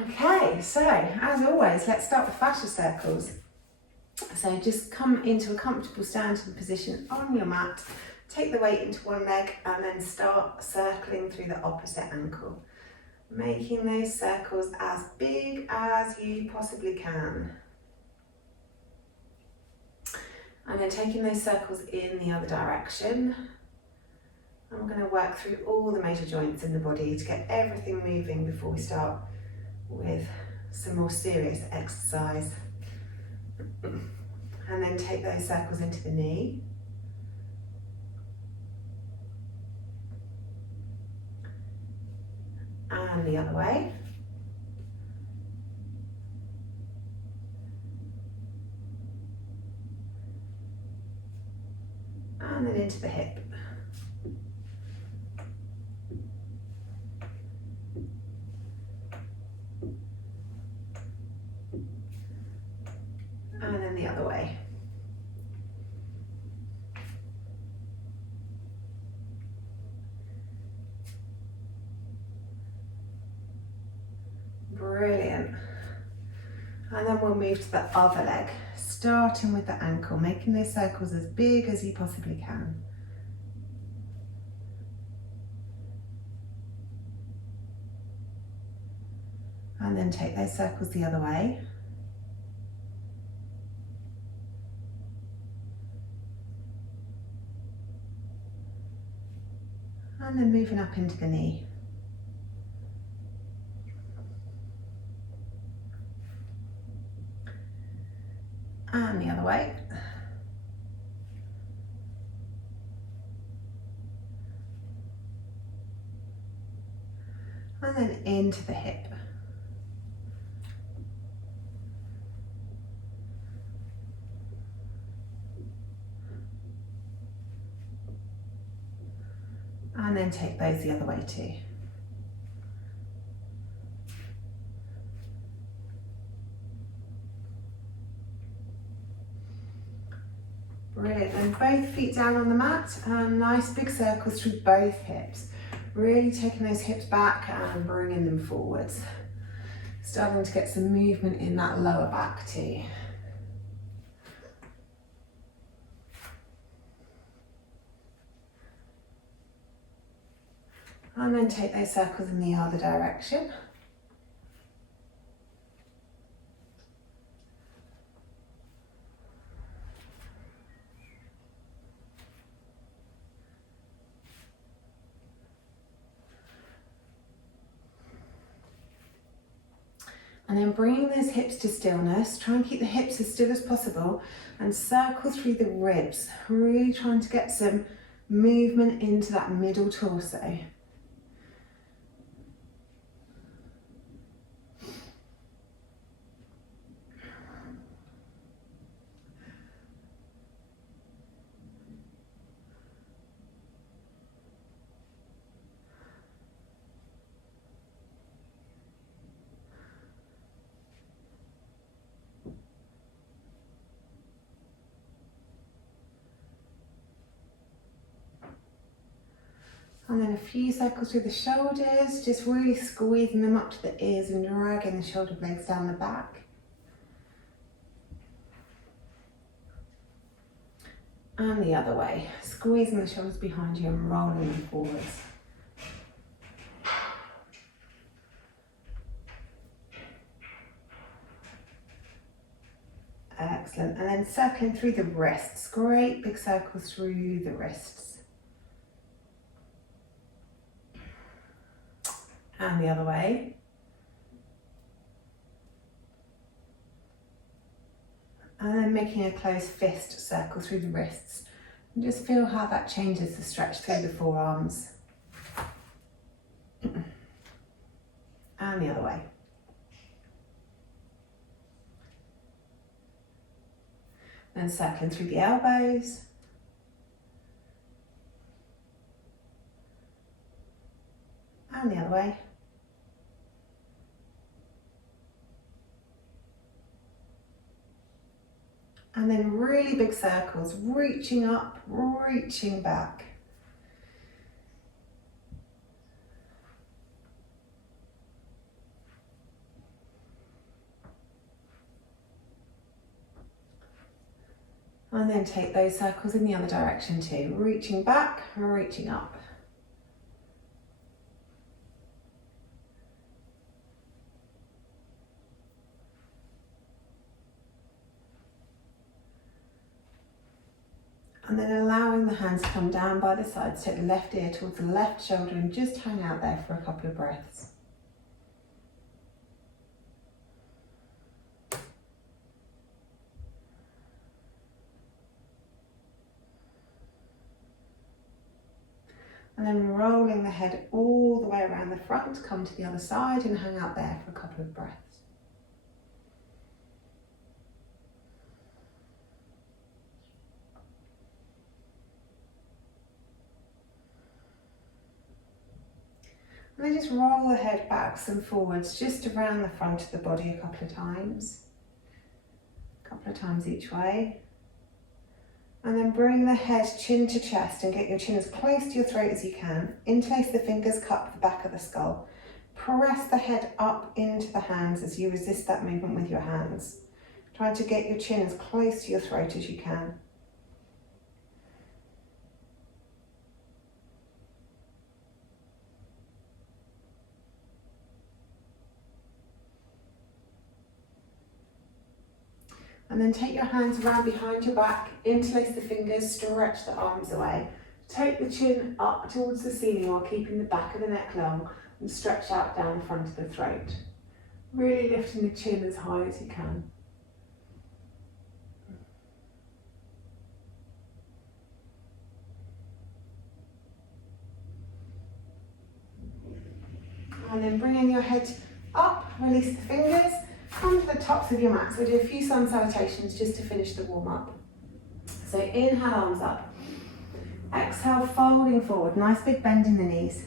Okay, so as always, let's start with fascia circles. So just come into a comfortable standing position on your mat, take the weight into one leg and then start circling through the opposite ankle, making those circles as big as you possibly can. And then taking those circles in the other direction. And we're going to work through all the major joints in the body to get everything moving before we start with some more serious exercise. And then take those circles into the knee. And the other way. And then into the hip. And then the other way. Brilliant. And then we'll move to the other leg, starting with the ankle, making those circles as big as you possibly can. And then take those circles the other way. And then moving up into the knee. And the other way. And then into the hip. And then take those the other way too. Brilliant, and both feet down on the mat, and nice big circles through both hips. Really taking those hips back and bringing them forwards. Starting to get some movement in that lower back too. And then take those circles in the other direction. And then bringing those hips to stillness, try and keep the hips as still as possible and circle through the ribs, really trying to get some movement into that middle torso. And then a few circles through the shoulders, just really squeezing them up to the ears and dragging the shoulder blades down the back. And the other way, squeezing the shoulders behind you and rolling them forwards. Excellent, and then circling through the wrists, great big circles through the wrists. And the other way. And then making a closed fist circle through the wrists. And just feel how that changes the stretch through the forearms. And the other way. Then circling through the elbows. And the other way. And then really big circles, reaching up, reaching back. And then take those circles in the other direction too, reaching back and reaching up. And then allowing the hands to come down by the sides, take the left ear towards the left shoulder and just hang out there for a couple of breaths. And then rolling the head all the way around the front, come to the other side and hang out there for a couple of breaths. And then just roll the head backs and forwards, just around the front of the body a couple of times each way. And then bring the head chin to chest and get your chin as close to your throat as you can. Interlace the fingers, cup the back of the skull. Press the head up into the hands as you resist that movement with your hands. Try to get your chin as close to your throat as you can. And then take your hands around behind your back, interlace the fingers, stretch the arms away. Take the chin up towards the ceiling while keeping the back of the neck long and stretch out down the front of the throat. Really lifting the chin as high as you can. And then bringing your head up, release the fingers. Come to the tops of your mats. We'll do a few sun salutations just to finish the warm up. So inhale, arms up. Exhale, folding forward. Nice big bend in the knees.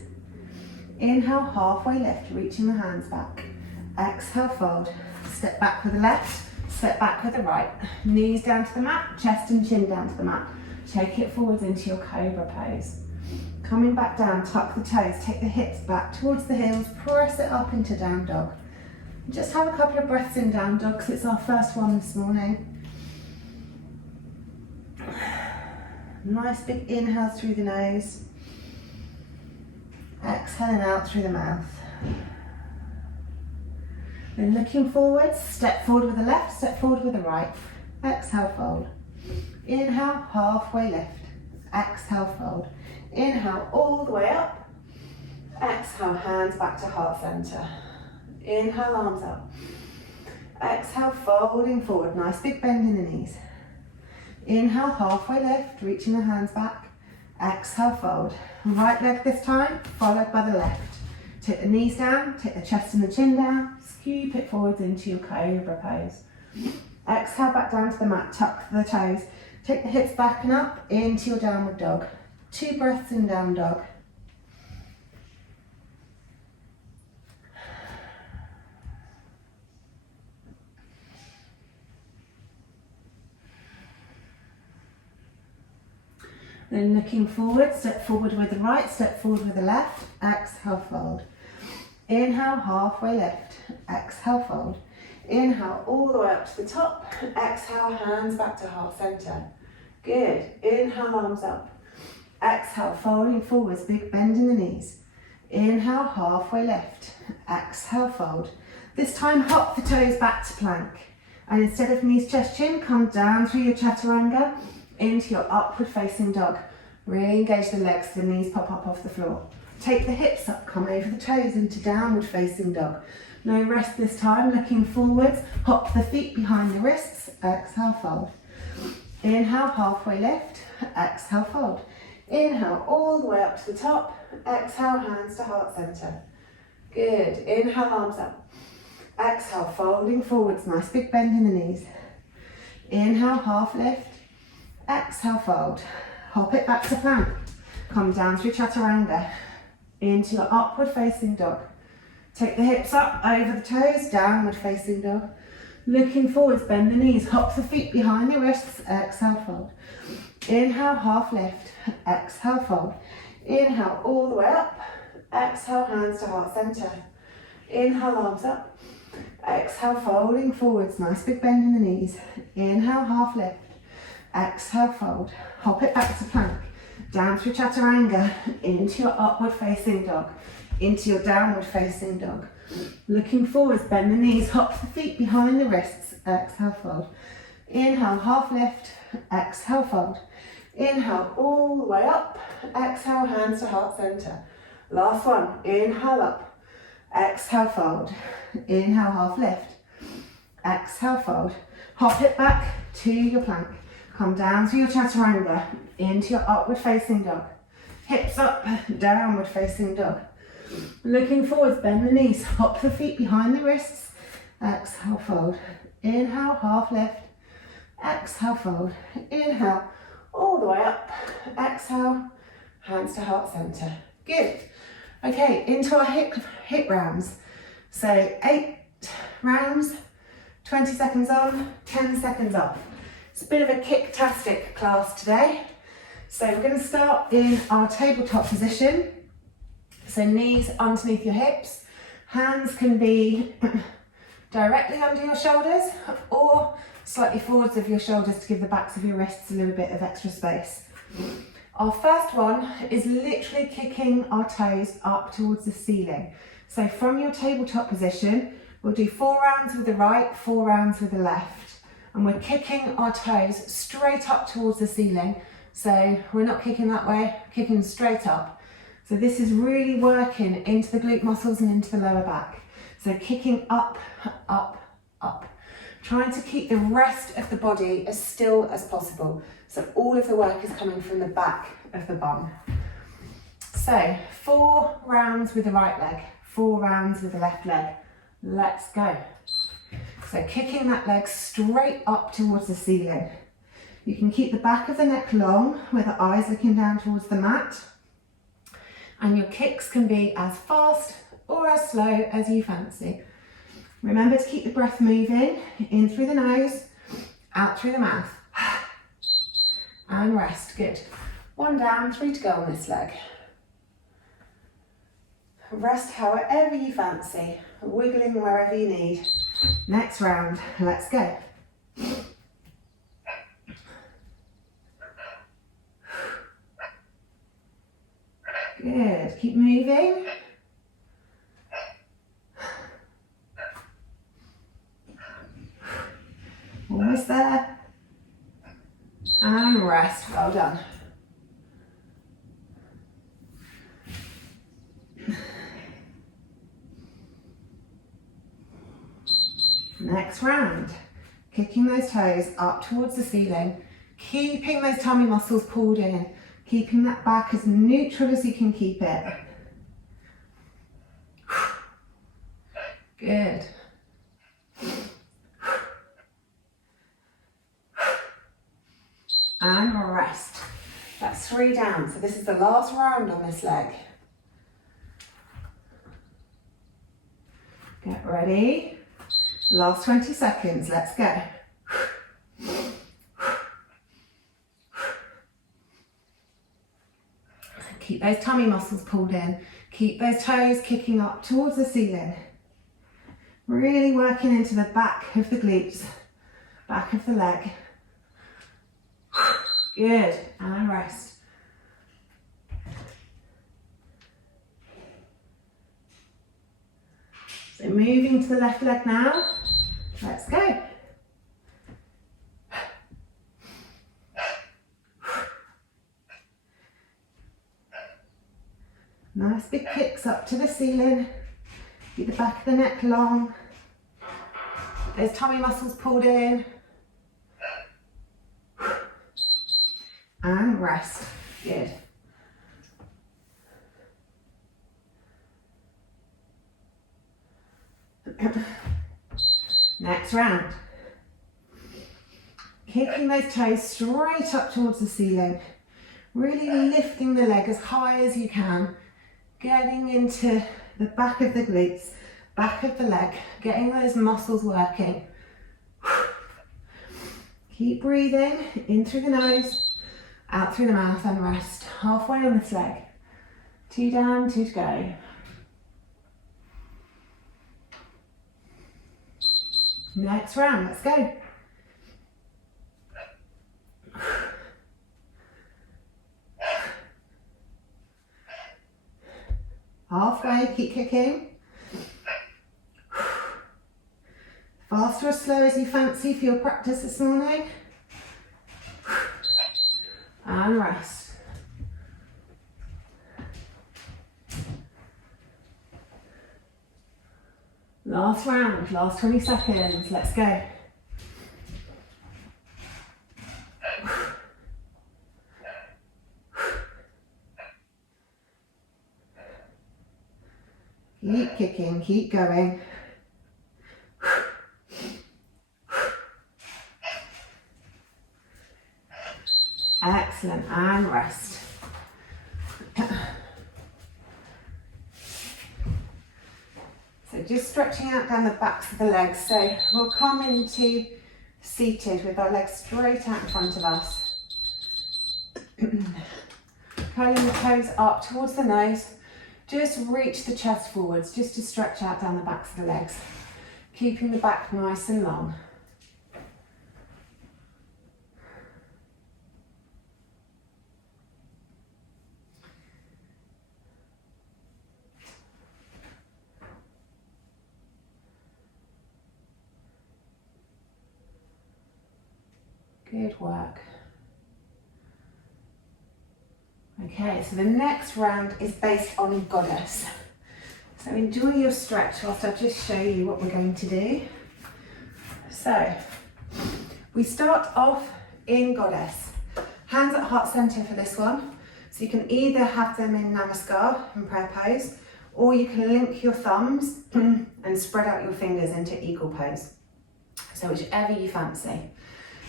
Inhale, halfway lift, reaching the hands back. Exhale, fold. Step back with the left, step back with the right. Knees down to the mat, chest and chin down to the mat. Take it forwards into your cobra pose. Coming back down, tuck the toes, take the hips back towards the heels, press it up into down dog. Just have a couple of breaths in down dog because it's our first one this morning. Nice big inhale through the nose. Exhaling out through the mouth. Then looking forward, step forward with the left, step forward with the right. Exhale, fold. Inhale, halfway lift. Exhale, fold. Inhale all the way up. Exhale, hands back to heart center. Inhale, arms up. Exhale, folding forward. Nice big bend in the knees. Inhale, halfway lift, reaching the hands back. Exhale, fold. Right leg this time, followed by the left. Take the knees down, take the chest and the chin down, scoop it forwards into your cobra pose. Exhale, back down to the mat, tuck the toes. Take the hips back and up into your downward dog. 2 breaths in down dog. Then looking forward, step forward with the right, step forward with the left. Exhale, fold. Inhale, halfway lift. Exhale, fold. Inhale all the way up to the top. Exhale, hands back to heart center. Good. Inhale, arms up. Exhale, folding forwards, big bend in the knees. Inhale, halfway lift. Exhale, fold. This time, hop the toes back to plank. And instead of knees, chest, chin, come down through your chaturanga into your upward facing dog. Really engage the legs, the knees pop up off the floor. Take the hips up, come over the toes into downward facing dog. No rest this time, looking forwards, hop the feet behind the wrists, exhale, fold. Inhale, halfway lift, exhale, fold. Inhale all the way up to the top, exhale, hands to heart center. Good, inhale, arms up. Exhale, folding forwards, nice big bend in the knees. Inhale, half lift. Exhale, fold. Hop it back to plank. Come down through chaturanga into your upward facing dog. Take the hips up over the toes, downward facing dog. Looking forwards, bend the knees, hop the feet behind the wrists, exhale, fold. Inhale, half lift, exhale, fold. Inhale all the way up, exhale, hands to heart center. Inhale, arms up. Exhale, folding forwards, nice big bend in the knees. Inhale, half lift. exhale, fold. Hop it back to plank, down through chaturanga, into your upward facing dog, into your downward facing dog. Looking forwards, bend the knees, hop the feet behind the wrists, exhale, fold. Inhale, half lift, exhale, fold. Inhale, all the way up, exhale, hands to heart center. Last one, inhale up, exhale, fold. Inhale, half lift, exhale, fold. Hop it back to your plank. Come down to your chaturanga, into your upward facing dog. Hips up, downward facing dog. Looking forwards, bend the knees, hop the feet behind the wrists, exhale, fold. Inhale, half lift, exhale, fold. Inhale, all the way up, exhale, hands to heart center. Good. Okay, into our hip rounds. So 8 rounds, 20 seconds on, 10 seconds off. It's a bit of a kick-tastic class today. So we're going to start in our tabletop position. So knees underneath your hips. Hands can be directly under your shoulders or slightly forwards of your shoulders to give the backs of your wrists a little bit of extra space. Our first one is literally kicking our toes up towards the ceiling. So from your tabletop position, we'll do 4 rounds with the right, 4 rounds with the left. And we're kicking our toes straight up towards the ceiling. So we're not kicking that way, kicking straight up. So this is really working into the glute muscles and into the lower back. So kicking up, up, up. Trying to keep the rest of the body as still as possible. So all of the work is coming from the back of the bum. So 4 rounds with the right leg, 4 rounds with the left leg. Let's go. So kicking that leg straight up towards the ceiling. You can keep the back of the neck long with the eyes looking down towards the mat. And your kicks can be as fast or as slow as you fancy. Remember to keep the breath moving, in through the nose, out through the mouth. And rest, good. 1 down, 3 to go on this leg. Rest however you fancy, wiggling wherever you need. Next round, let's go. Good, keep moving. Almost there. And rest, well done. Next round, kicking those toes up towards the ceiling, keeping those tummy muscles pulled in, keeping that back as neutral as you can keep it. Good. And rest. That's 3 down. So this is the last round on this leg. Get ready. Last 20 seconds. Let's go. Keep those tummy muscles pulled in. Keep those toes kicking up towards the ceiling. Really working into the back of the glutes, back of the leg. Good, and rest. So moving to the left leg now. Let's go. Nice big kicks up to the ceiling. Keep the back of the neck long. Those tummy muscles pulled in. And rest. Good. Next round. Kicking those toes straight up towards the ceiling. Really lifting the leg as high as you can. Getting into the back of the glutes, back of the leg, getting those muscles working. Keep breathing in through the nose, out through the mouth, and rest. Halfway on this leg. 2 down, 2 to go. Next round, let's go. side, keep kicking. Fast or slow as you fancy for your practice this morning. And rest. Last round, last 20 seconds, let's go. Keep kicking, keep going. Excellent, and rest. So just stretching out down the backs of the legs. So we'll come into seated with our legs straight out in front of us. Curling the toes up towards the nose. Just reach the chest forwards, just to stretch out down the backs of the legs. Keeping the back nice and long. Good work. Okay, so the next round is based on goddess. So enjoy your stretch whilst I just show you what we're going to do. So we start off in goddess. Hands at heart center for this one. So you can either have them in namaskar and prayer pose, or you can link your thumbs and spread out your fingers into eagle pose. So whichever you fancy.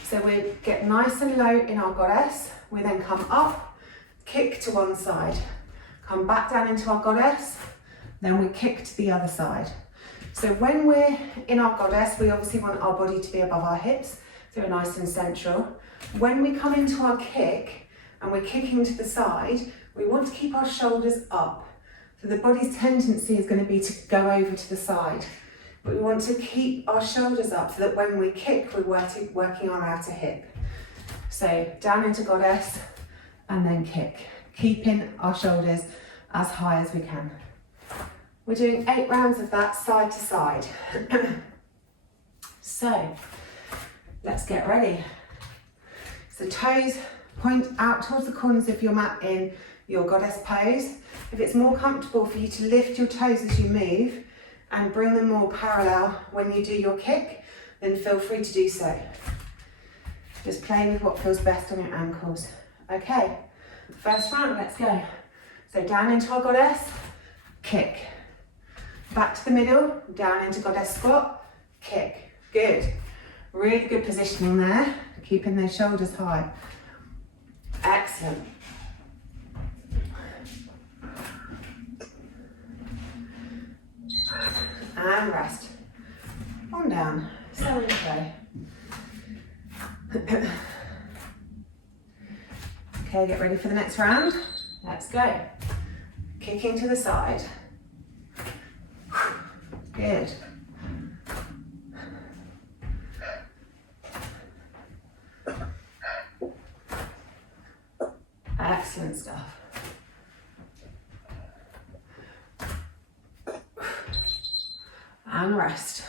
So we get nice and low in our goddess. We then come up, kick to one side, come back down into our goddess, then we kick to the other side. So when we're in our goddess, we obviously want our body to be above our hips, so we're nice and central. When we come into our kick and we're kicking to the side, we want to keep our shoulders up. So the body's tendency is going to be to go over to the side. But we want to keep our shoulders up so that when we kick, we're working on our outer hip. So down into goddess and then kick, keeping our shoulders as high as we can. We're doing 8 rounds of that side to side. So let's get ready. So toes point out towards the corners of your mat in your goddess pose. If it's more comfortable for you to lift your toes as you move and bring them more parallel when you do your kick, then feel free to do so. Just play with what feels best on your ankles. Okay, first round, let's go. So down into our goddess, kick. Back to the middle, down into goddess squat, kick. Good. Really good positioning there, keeping those shoulders high. Excellent. And rest. On down, slow and slow. Okay, get ready for the next round. Let's go. Kicking to the side. Good. Excellent stuff. And rest.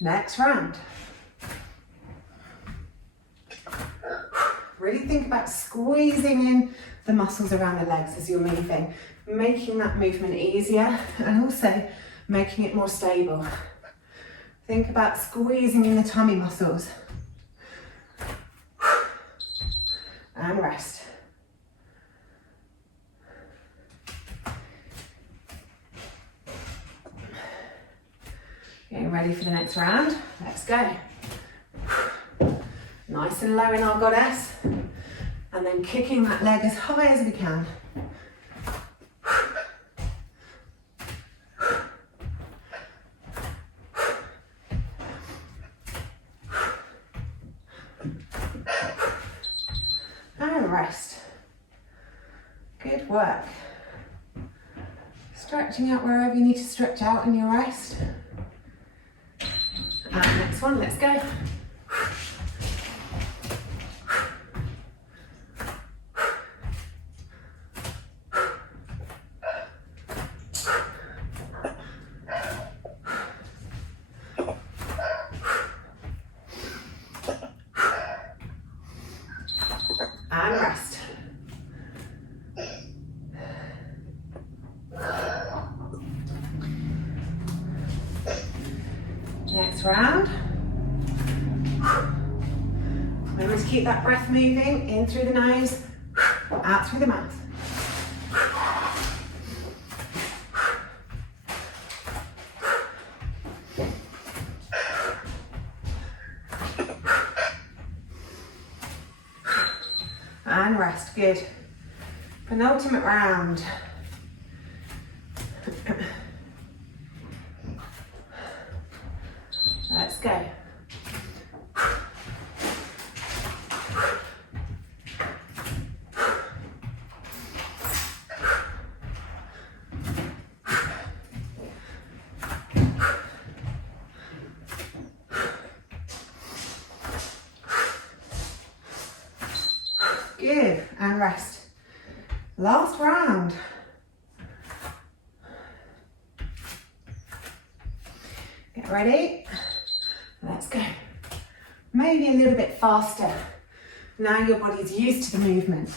Next round. Really think about squeezing in the muscles around the legs as you're moving, making that movement easier and also making it more stable. Think about squeezing in the tummy muscles. And rest. Getting ready for the next round. Let's go. Nice and low in our goddess. And then kicking that leg as high as we can. And rest. Good work. Stretching out wherever you need to stretch out in your rest. And next one, let's go. and rest. Next round. Remember to keep that breath moving, in through the nose, out through the mouth. And rest, good. Penultimate round. Let's go. Good, and rest. Last round. Get ready. Let's go. Maybe a little bit faster. Now your body's used to the movement.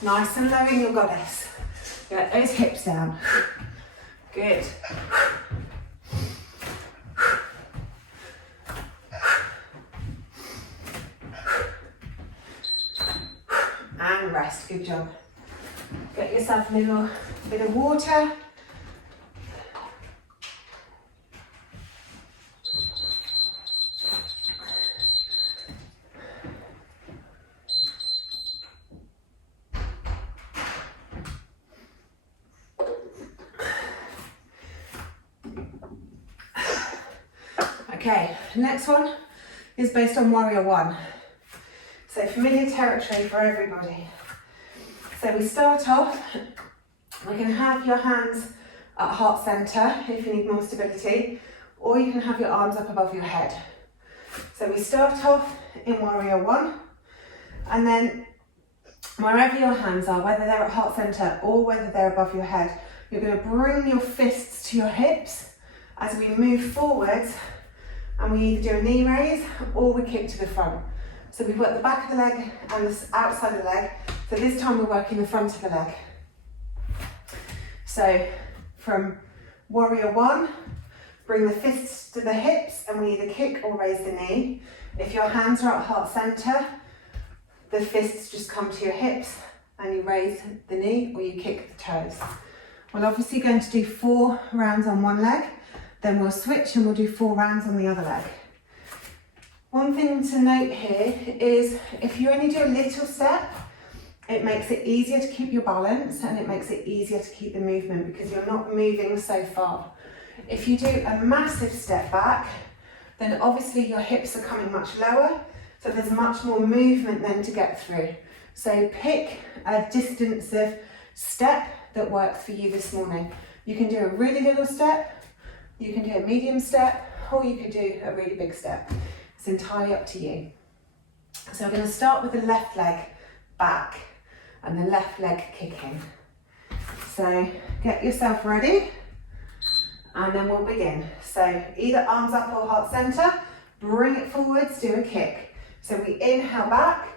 Nice and low in your goddess. Get those hips down. Good. And rest, good job. Get yourself a little bit of water. Okay, next one is based on Warrior One. So familiar territory for everybody. So we start off, we can have your hands at heart center if you need more stability, or you can have your arms up above your head. So we start off in Warrior One, and then wherever your hands are, whether they're at heart center or whether they're above your head, you're going to bring your fists to your hips as we move forwards, and we either do a knee raise or we kick to the front. So we work the back of the leg and the outside of the leg. So this time we're working the front of the leg. So from Warrior One, bring the fists to the hips and we either kick or raise the knee. If your hands are at heart center, the fists just come to your hips and you raise the knee or you kick the toes. We're obviously going to do 4 rounds on one leg, then we'll switch and we'll do 4 rounds on the other leg. One thing to note here is if you only do a little step, it makes it easier to keep your balance and it makes it easier to keep the movement because you're not moving so far. If you do a massive step back, then obviously your hips are coming much lower, so there's much more movement then to get through. So pick a distance of step that works for you this morning. You can do a really little step, you can do a medium step, or you could do a really big step. It's entirely up to you. So we're going to start with the left leg back and the left leg kicking. So get yourself ready and then we'll begin. So either arms up or heart center, bring it forwards, do a kick. So we inhale back,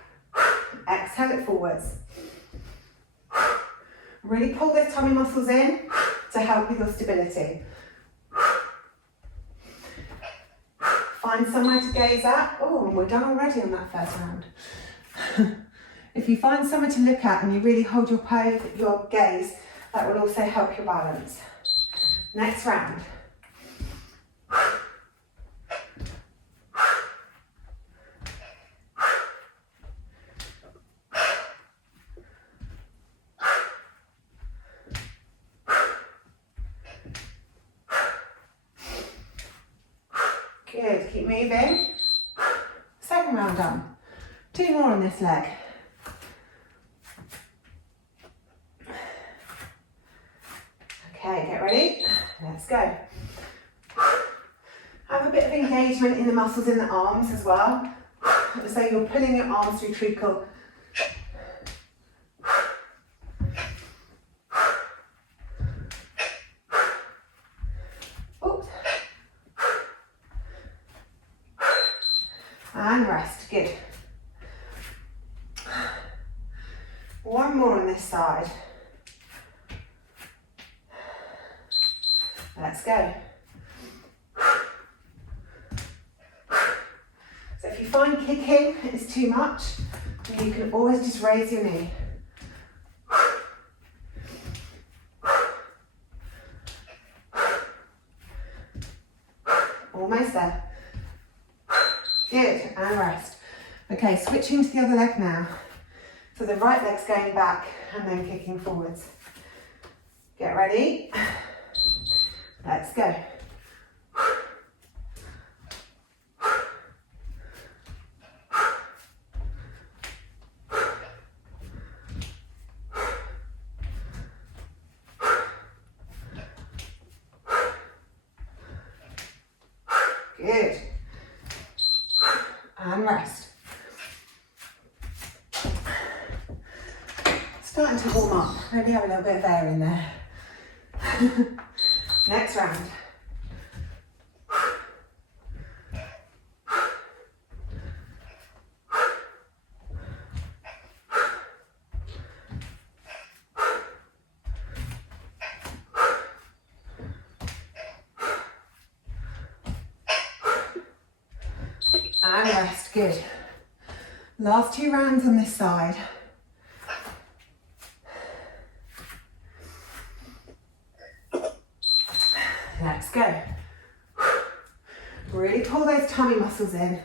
exhale it forwards. Really pull those tummy muscles in to help with your stability. Find somewhere to gaze at. Oh, and we're done already on that first round. If you find somewhere to look at and you really hold your gaze, that will also help your balance. Next round. Good, keep moving. Second round done. 2 more on this leg. Okay, get ready. Let's go. Have a bit of engagement in the muscles in the arms as well. So you're pulling your arms through treacle. Oops. And rest, good. One more on this side. Let's go. So if you find kicking is too much, you can always just raise your knee. Almost there. Good, and rest. Okay, switching to the other leg now. So the right leg's going back and then kicking forwards. Get ready. Let's go. Good. And rest. Starting to warm up. Maybe have a little bit of air in there. Next round. And rest, good. Last 2 rounds on this side. Let's go. Really pull those tummy muscles in.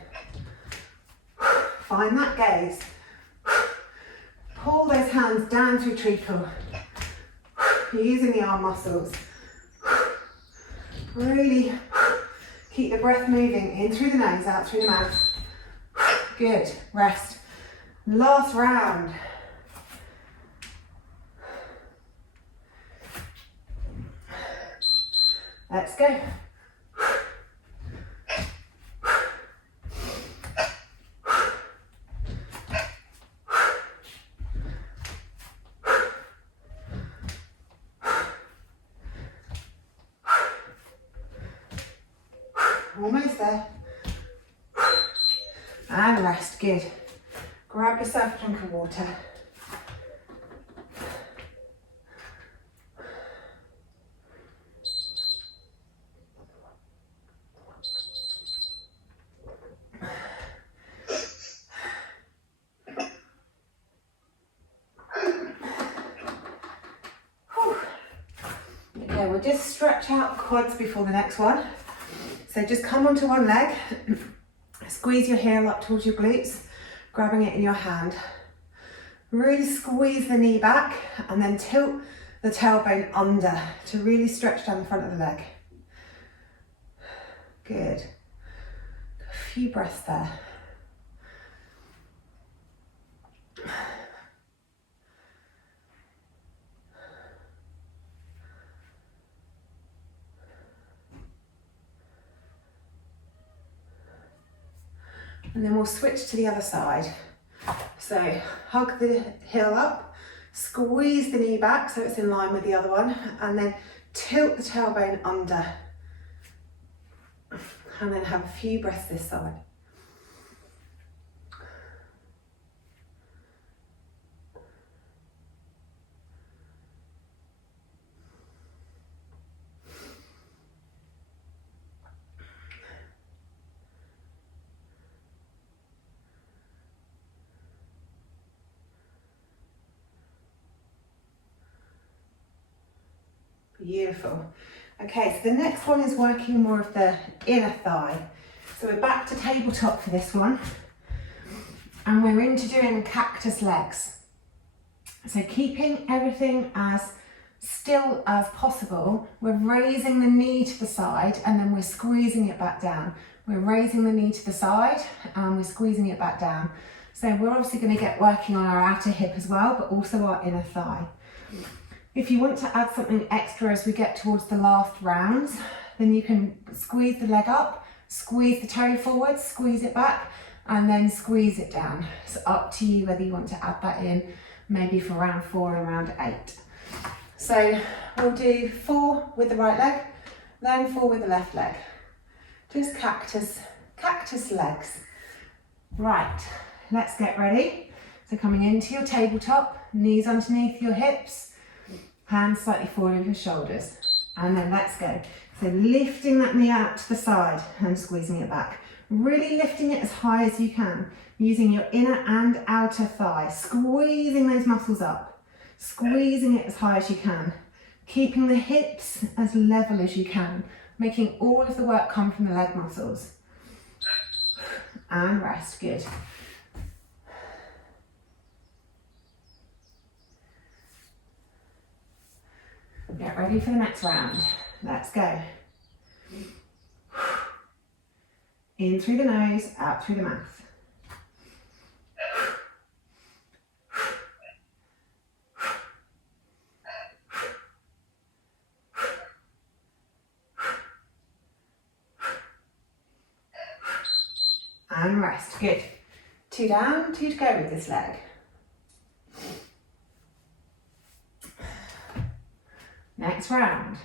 Find that gaze. Pull those hands down through treacle. You're using the arm muscles. Really keep the breath moving in through the nose, out through the mouth. Good, rest. Last round. Let's go. Almost there. And rest, good. Grab yourself a drink of water. Okay, we'll just stretch out quads before the next one. So just come onto one leg, squeeze your heel up towards your glutes, grabbing it in your hand. Really squeeze the knee back and then tilt the tailbone under to really stretch down the front of the leg. Good. A few breaths there. And then we'll switch to the other side. So hug the heel up, squeeze the knee back so it's in line with the other one, and then tilt the tailbone under. And then have a few breaths this side. Beautiful. Okay, so the next one is working more of the inner thigh. So we're back to tabletop for this one. And we're into doing cactus legs. So keeping everything as still as possible, we're raising the knee to the side and then we're squeezing it back down. We're raising the knee to the side and we're squeezing it back down. So we're obviously going to get working on our outer hip as well, but also our inner thigh. If you want to add something extra as we get towards the last rounds, then you can squeeze the leg up, squeeze the toe forward, squeeze it back, and then squeeze it down. It's up to you whether you want to add that in, maybe for round 4 and round 8. So we'll do 4 with the right leg, then 4 with the left leg. Just cactus legs. Right, let's get ready. So coming into your tabletop, knees underneath your hips, hands slightly forward of your shoulders. And then let's go. So lifting that knee out to the side and squeezing it back. Really lifting it as high as you can, using your inner and outer thigh, squeezing those muscles up, squeezing it as high as you can, keeping the hips as level as you can, making all of the work come from the leg muscles. And rest, good. Get ready for the next round. Let's go. In through the nose, out through the mouth. And rest, good. 2 down, 2 to go with this leg. Next round.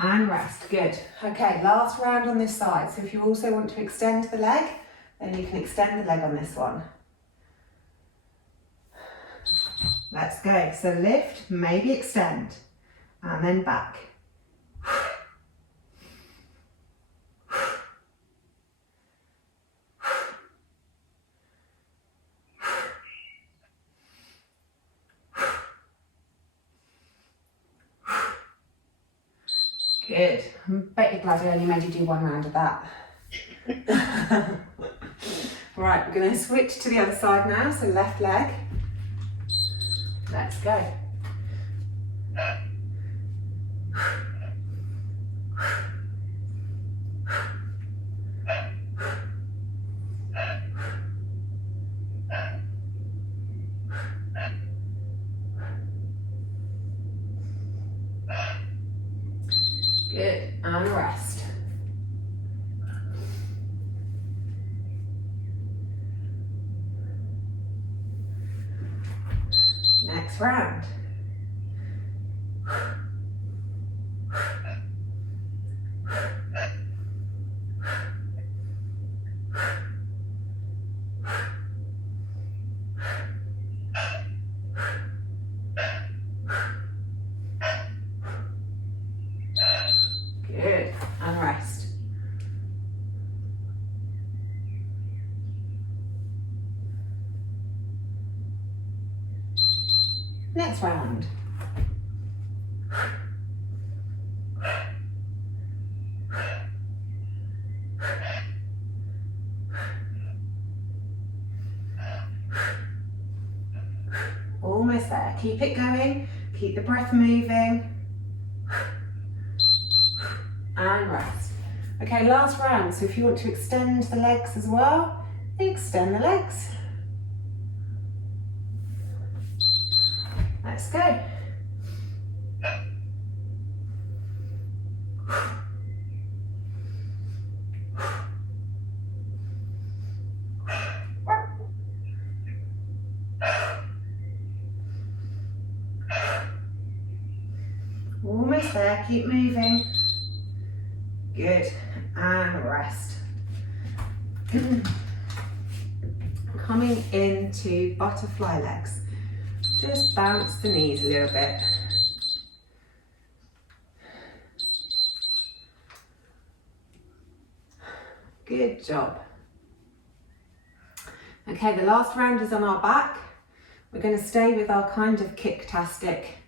And rest, good. Okay, last round on this side. So if you also want to extend the leg, then you can extend the leg on this one. Let's go. So lift, maybe extend, and then back. Good. I bet you're glad I only made you do 1 round of that. Right, we're going to switch to the other side now. So left leg. Let's go. Good, and rest. Next round. Good, and rest. Next round. Almost there. Keep it going. Keep the breath moving. And rest. Okay, last round. So if you want to extend the legs as well, extend the legs. Let's go. Almost there, keep moving. Good, and rest. Coming into butterfly legs. Just bounce the knees a little bit. Good job. Okay, the last round is on our back. We're going to stay with our kind of kick-tastic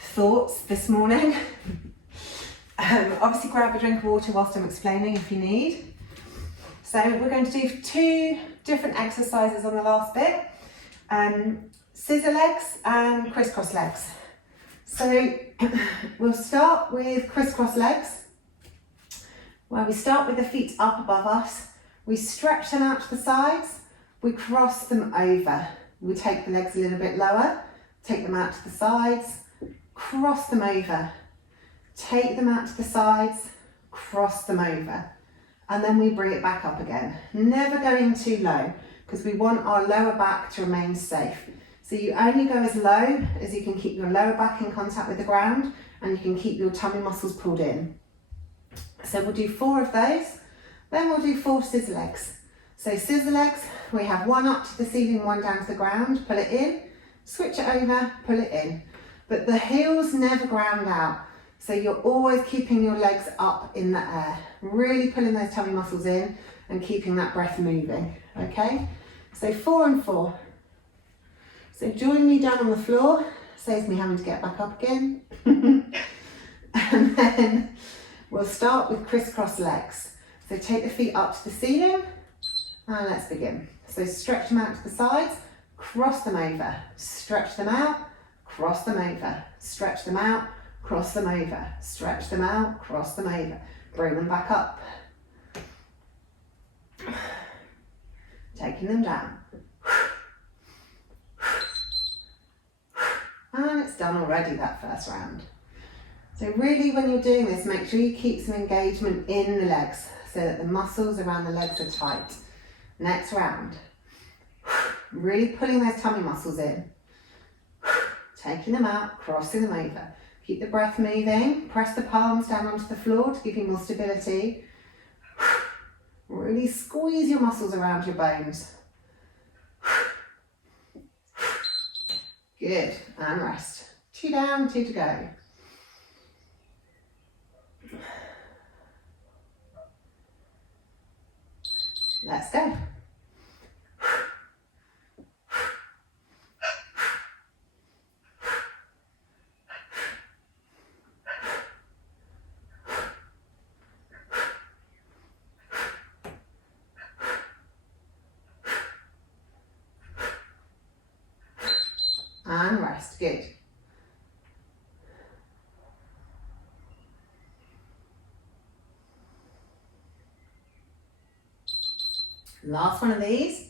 thoughts this morning. Obviously grab a drink of water whilst I'm explaining if you need. So we're going to do 2 different exercises on the last bit. Scissor legs and crisscross legs. So we'll start with crisscross legs, where we start with the feet up above us. We stretch them out to the sides. We cross them over. We take the legs a little bit lower, take them out to the sides, cross them over. Take them out to the sides, cross them over. and then we bring it back up again. Never going too low, because we want our lower back to remain safe. So you only go as low as you can keep your lower back in contact with the ground, and you can keep your tummy muscles pulled in. So we'll do 4 of those, then we'll do 4 scissor legs. So scissor legs, we have 1 up to the ceiling, 1 down to the ground, pull it in, switch it over, pull it in. But the heels never ground out. So you're always keeping your legs up in the air, really pulling those tummy muscles in and keeping that breath moving, okay? So 4 and 4. So join me down on the floor, saves me having to get back up again. And then we'll start with crisscross legs. So take the feet up to the ceiling and let's begin. So stretch them out to the sides, cross them over, stretch them out, cross them over, stretch them out, cross them over, stretch them out, cross them over, bring them back up. Taking them down. And it's done already, that first round. So really when you're doing this, make sure you keep some engagement in the legs so that the muscles around the legs are tight. Next round. Really pulling those tummy muscles in. Taking them out, crossing them over. Keep the breath moving. Press the palms down onto the floor to give you more stability. Really squeeze your muscles around your bones. Good, and rest. 2 down, 2 to go. Let's go. And rest, good. Last one of these.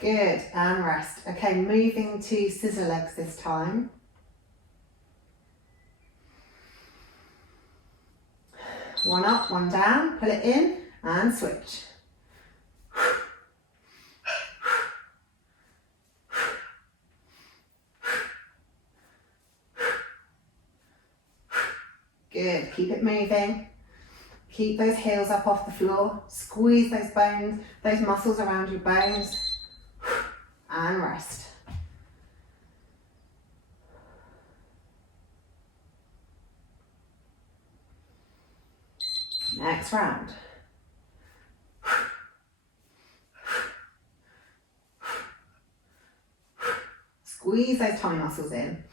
Good, and rest. Okay, moving to scissor legs this time. One up, one down, pull it in and switch. Good, keep it moving. Keep those heels up off the floor. Squeeze those bones, those muscles around your bones. And rest. Next round. Squeeze those tummy muscles in.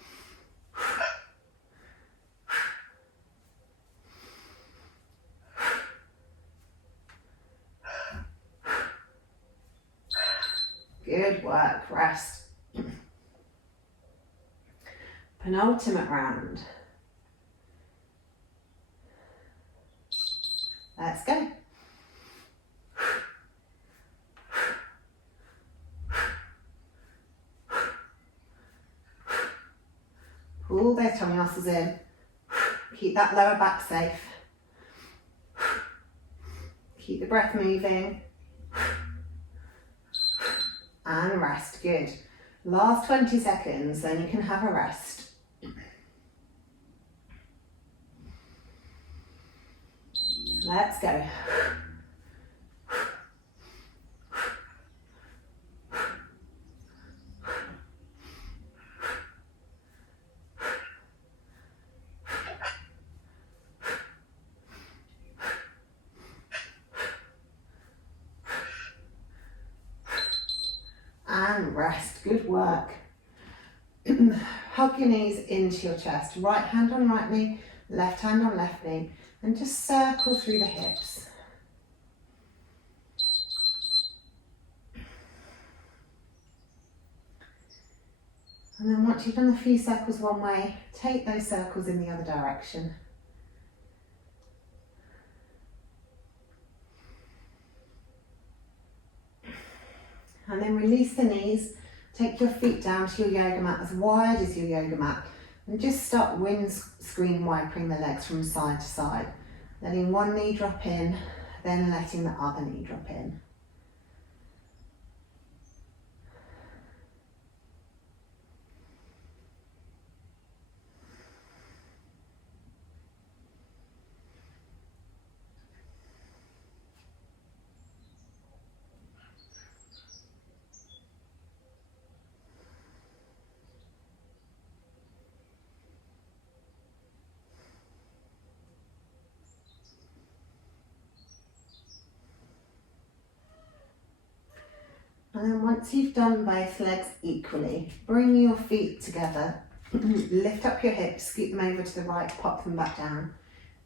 Good work, rest. Penultimate round. Let's go. Pull those tummy muscles in. Keep that lower back safe. Keep the breath moving. And rest, good. Last 20 seconds, then you can have a rest. Let's go. And rest, good work. Hug your knees into your chest. Right hand on right knee, left hand on left knee. And just circle through the hips. And then once you've done a few circles one way, take those circles in the other direction. And then release the knees. Take your feet down to your yoga mat as wide as your yoga mat. And just start windscreen wiping the legs from side to side. Letting one knee drop in, then letting the other knee drop in. And then once you've done both legs equally, bring your feet together, lift up your hips, scoot them over to the right, pop them back down.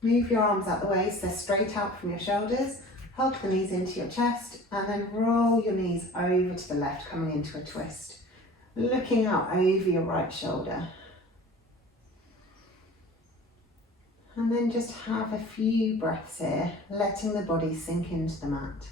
Move your arms out the way so they're straight out from your shoulders, hug the knees into your chest, and then roll your knees over to the left, coming into a twist. Looking out over your right shoulder. And then just have a few breaths here, letting the body sink into the mat.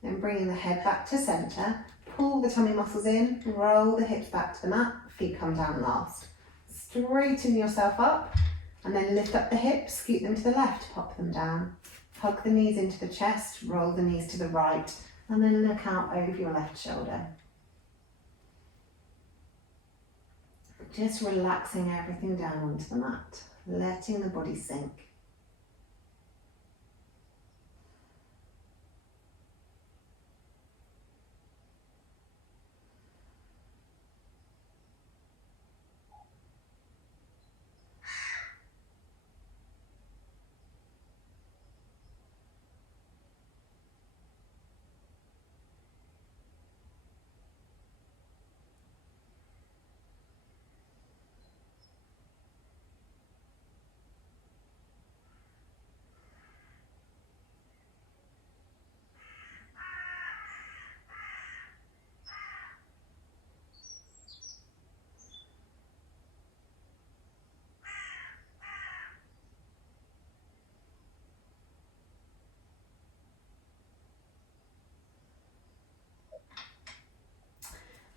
Then bringing the head back to centre, pull the tummy muscles in, roll the hips back to the mat, feet come down last. Straighten yourself up and then lift up the hips, scoot them to the left, pop them down. Hug the knees into the chest, roll the knees to the right, and then look out over your left shoulder. Just relaxing everything down onto the mat, letting the body sink.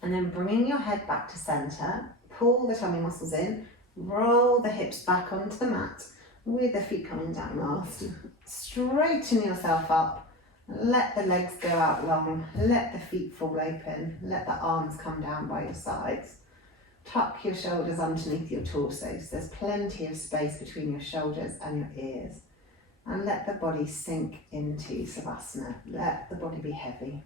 And then bringing your head back to centre, pull the tummy muscles in, roll the hips back onto the mat with the feet coming down last. Straighten yourself up, let the legs go out long, let the feet fall open, let the arms come down by your sides. Tuck your shoulders underneath your torso so there's plenty of space between your shoulders and your ears. And let the body sink into Savasana, let the body be heavy.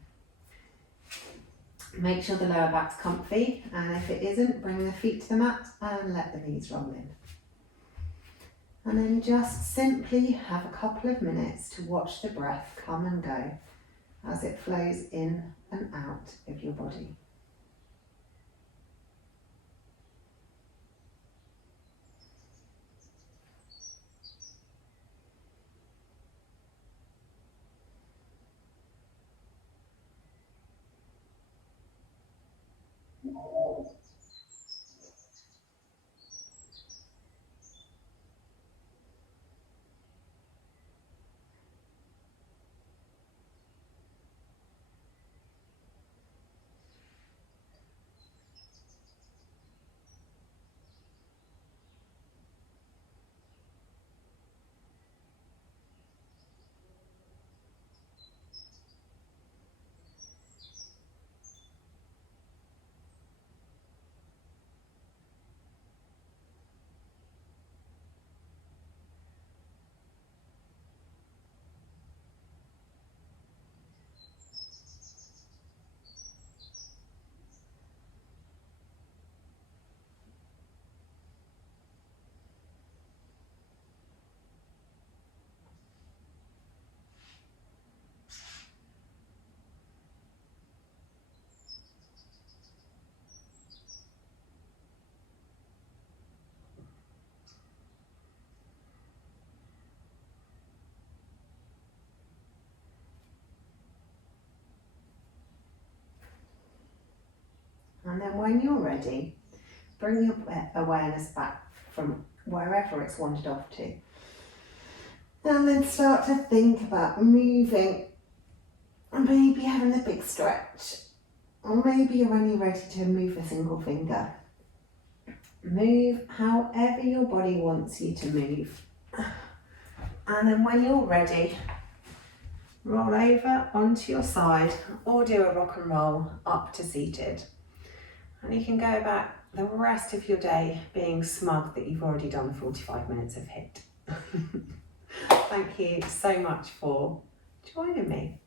Make sure the lower back's comfy, and if it isn't, bring the feet to the mat and let the knees roll in. And then just simply have a couple of minutes to watch the breath come and go as it flows in and out of your body. then when you're ready, bring your awareness back from wherever it's wandered off to. And then start to think about moving, maybe having a big stretch, or maybe you're only ready to move a single finger. Move however your body wants you to move. And then when you're ready, roll over onto your side or do a rock and roll up to seated. And you can go about the rest of your day being smug that you've already done 45 minutes of HIIT. Thank you so much for joining me.